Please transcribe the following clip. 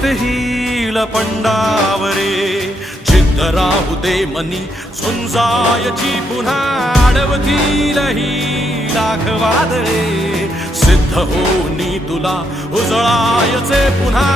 जित हिल पंडावरे जिद्द राहू दे मनी झुंजायची पुन्हा अडवतील ही लाख वादळे सिद्ध होनी तुला उजळायचे पुन्हा